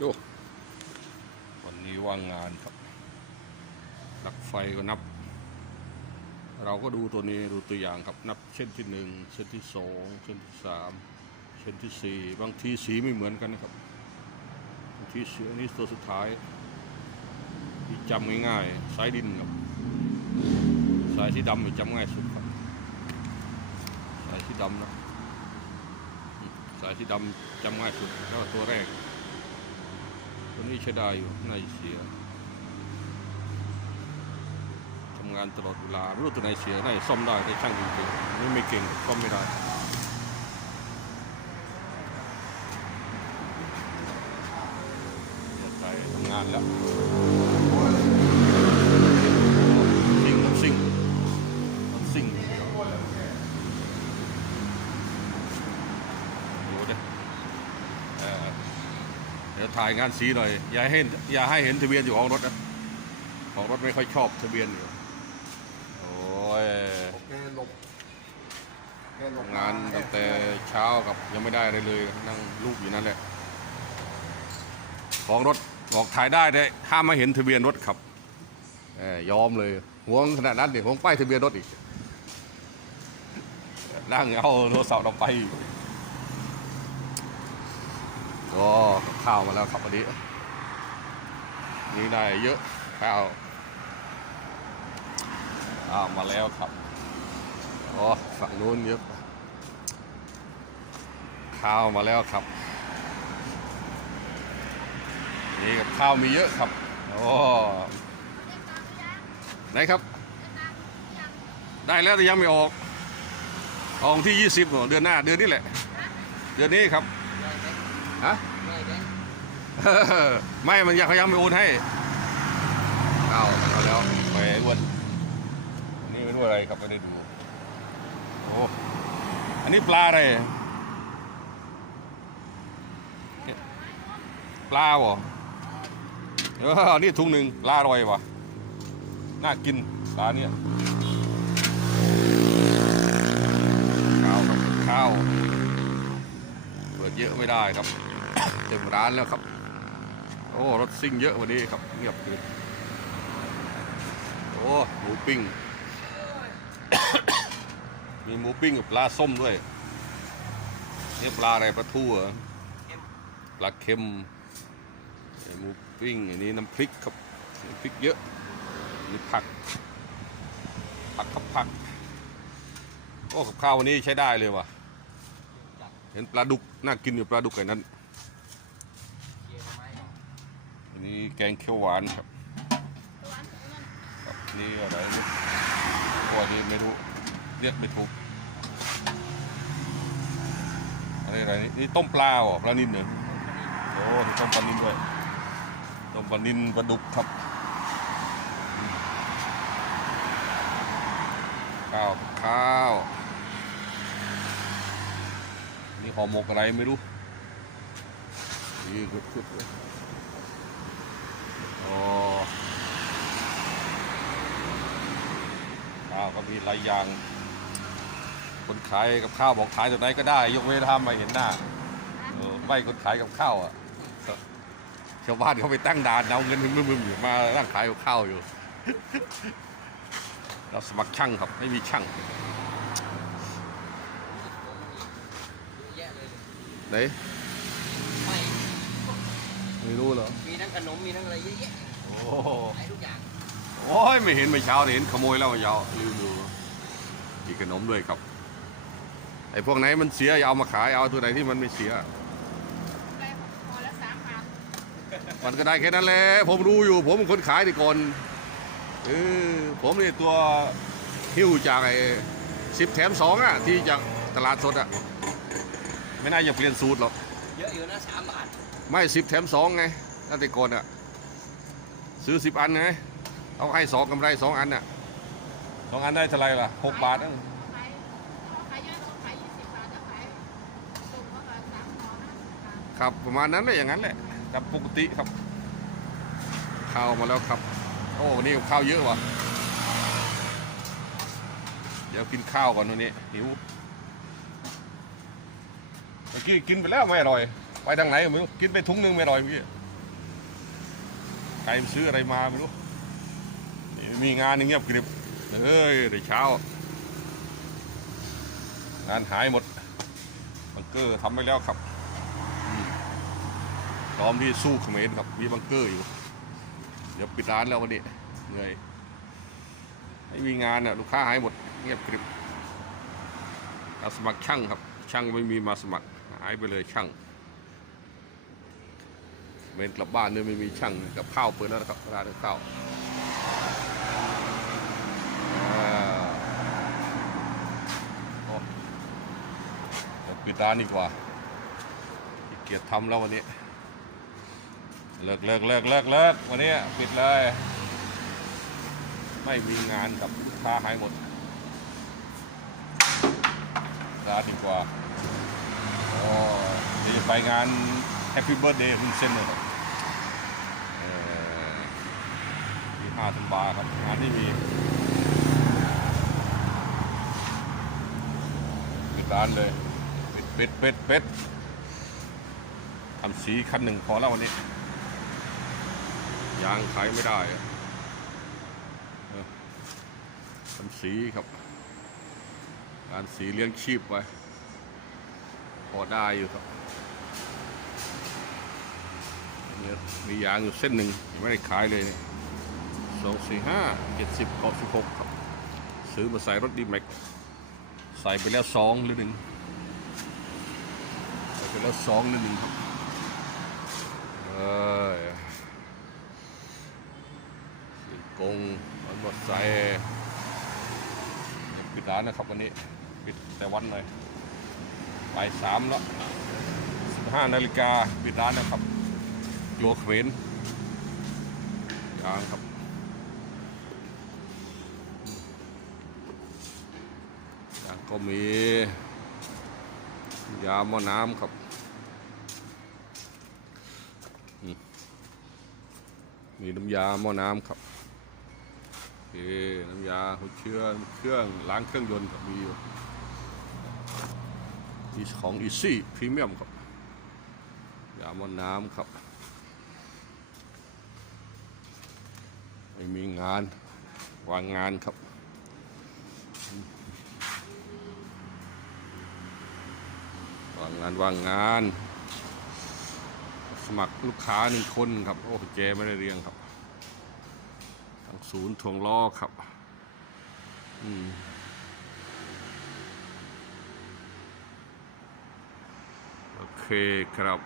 โยวันนี้ว่างงานครับดักไฟก็นับ เราก็ดูตัวนี้ดูตัวอย่างครับนับเส้นที่หนึ่งเส้นที่สองเส้นที่สามเส้นที่สี่บางทีสีไม่เหมือนกันนะครับบางทีสีอันนี้ตัวสุดท้ายที่จำง่ายๆสายดินครับสายสีดำจำง่ายสุดครับสายสีดำนะสายสีดำจำง่ายสุดแล้วตัวแรก ตัวนี้ใช้ได้อยู่น่เสียทำงานตลอดเวลาไม่รู้ตัวไหนเสียน่าจะซ่อมได้แต่ช่างจริงๆนี่ไม่เก่งซ่อมไม่ได้ทำงานแล้วซิ่งรถซิ่งรถซิ่งดูดิเออ เดี๋ยวถ่ายงานสีหน่อย อย่าให้เห็นอย่าให้เห็นทะเบียนอยู่ของรถนะของรถไม่ค่อยชอบทะเบียนอยู่โอ้ยแกหลบแกหลบทำงานตั้งแต่เช้ากับยังไม่ได้อะไรเลยนั่งลูกอยู่นั่นแหละ ของรถบอกถ่ายได้ได้ห้ามมาเห็นทะเบียนรถขับเอ้ยยอมเลยห่วงขนาดนั้นเดี๋ยวห่วงป้ายทะเบียนรถอีกนั่งเอาโทรศัพท์เราไปอีกก็กับ ข้าวมาแล้วครับวันนี้นี่ได้เยอะข้าวข้าวมาแล้วครับอ๋อฝั่งนู้นเยอะข้าวมาแล้วครับ นี่กับข้าวมีเยอะครับโอ้ไหนครับ ได้แล้วแต่ยังไม่ออกออกที่ 20เหรอเดือนหน้าเดือนนี้แหละ เดือนนี้ครับฮะ ไม่ มันยังเขายังไม่โอนให้ เอาเอาแล้วไปอ้อ้วนอันนี่เป็นอะไรครับไม่ได้ดูโอ้อันนี้ปลาอะไร ปลาบ่เออนี่ถุงหนึ่งปลาอร่อยวะน่ากินปลาเนี่ยข้าวข้าวเปิดเยอะไม่ได้ครับ เต็มร้านแล้วครับ โอ้รถซิ่งเยอะวันนี้ครับเงียบเลยโอ้หมูปิ้ง มีหมูปิ้งกับปลาส้มด้วยเนี่ปลาอะไรปลาทูเหรอปลาเค็มไอหมูปิ้งอันนี้น้ำพริกครับน้ำพริกเยอะนี่ผัก ผักครับผักโอ้กับข้าววันนี้ใช้ได้เลยว่ะ เห็นปลาดุกน่ากินอยู่ปลาดุกไก่นั้น แกงเขียวหวานครับครับนี่อะไรนี่ยตัวนี้ไม่รู้เรียกไม่ถูกอะไรอะไรนี่นี่ต้มปลาเหรอปลานินเหรอโอ้ต้มปลานินด้วยต้มปลานินปลาดุกครับข้าวข้าวนี่ห่อหมกอะไรไม่รู้นี่คือคือโอ้ข้าวก็ มีหลายอย่าง คนขายกับข้าวบอกขายตัวไหนก็ได้ ยกเว้นทำมาเห็นหน้าเออไม่คนขายกับข้าวอะชาวบ้านเขาไปตั้งด่านเอาเงินมึมๆอยู่มาตั้งขายกับข้าวอยู่เราสมัครช่างครับไม่มีช่างแยะเลยไหนไม่ไม่รู้เหรอ มีทั้งขนมมีทั้งอะไรเยอะแยะโอ้ขายทุกอย่าง โอ้ยไม่เห็นเมื่อเช้าเห็นขโมยแล้วเมื่อเช้าลืมดูมีขนมด้วยครับไอ้พวกไหนมันเสียอย่าเอามาขายเอาตัวไหนที่มันไม่เสียได้พอละสามพันมันก็ได้แค่นั้นแหละผมรู้อยู่ ผมเป็นคนขายดีก่อนเออผมนี่ตัวหิ้วจากไอ้สิบแถมสองอะที่จากตลาดสดอะไม่น่าจะเปลี่ยนสูตรหรอก เยอะอยู่นะสามบาท ไม่สิบแถมสองไงตั้งแต่ก่อนอะซื้อสิบอันไง เอาให้สองกำไรสองอันอะสองอันได้เท่าไหรล่ะหกบาทเองขายขายเยอะเราขายยี่สิบบาทจะขายส่งก็ขายสามห่อห้าสิบบาทครับประมาณนั้นเลยอย่างนั้นแหละตามปกติครับ ข้าวมาแล้วครับ โอ้วันนี้กับข้าวเยอะว่ะ เดี๋ยวกินข้าวก่อนวันนี้หิวเมื่อกี้กินไปแล้วไม่อร่อย ไปทางไหนก็ไม่รู้กินไปถุงหนึงไม่อร่อยเมื่อกี้ใครไปซื้ออะไรมาไม่รู้ นี่มีงานเงียบกริบเอ้ยในเช้า งานหายหมดบังเกอร์ทำไปแล้วครับพร้อมที่สู้เขมรครับมีบังเกอร์อยู่ เดี๋ยวปิดร้านแล้ววันนี้เหนื่อยไม่มีงานอะลูกค้าหายหมดเงียบกริบรับสมัครช่างครับ ช่างไม่มีมาสมัครหายไปเลยช่างเมนกลับบ้านเนี่ยไม่มีช่างกับข้าวเปิดแล้วนะครับร้านข้าว ปิดร้านดีกว่าเกียจทำแล้ววันนี้ เลิกเลิกเลิกเลิกเลิกวันนี้ปิดเลย ไม่มีงานกับลูกค้าหายหมด ร้านดีกว่าโอ้เดี๋ยวจะไปงาน Happy Birthday คุณเซนเลยครับเอ่อที่ห้าธันวาครับงานที่มีปิดร้านเลยปิดเปิดเปิดเปิดทำสีคันหนึ่งพอแล้ววันนี้ยางขายไม่ได้เออทำสีครับ การสีเลี้ยงชีพไว้ พอได้อยู่ครับเนี่ยมียางอยู่เส้นหนึ่งไม่ได้ขายเลยเนี่ยสองสี่ห้าเจ็ดสิบเก้าสิบหกครับ ซื้อมาใส่รถดีแม็ก ใส่ไปแล้วสองหรือหนึ่งใส่ไปแล้วสองหรือหนึ่งครับเอ้ยสิงกงมันหมดใจปิดร้านนะครับวันนี้ปิดแต่วันหน่อยบ่ายสามแล้วสิบห้านาฬิกาปิดร้านนะครับกลัวเขวนยางครับยาง ก็มี ยาหม้อน้ำครับมีน้ำยาหม้อน้ำครับโอเคน้ำยาหัวเชื้อเครื่องล้างเครื่องยนต์ครับมีอยู่มีของอีซี่พรีเมียมครับ ยาหม้อนน้ำครับ ไม่มีงานวางงานครับวา งงานวางงาน สมัครลูกค้าหนึ่งคนครับ โอ้แจไม่ได้เรียงครับทางศูนย์ทวงล้อครับ อืมโอเคครับ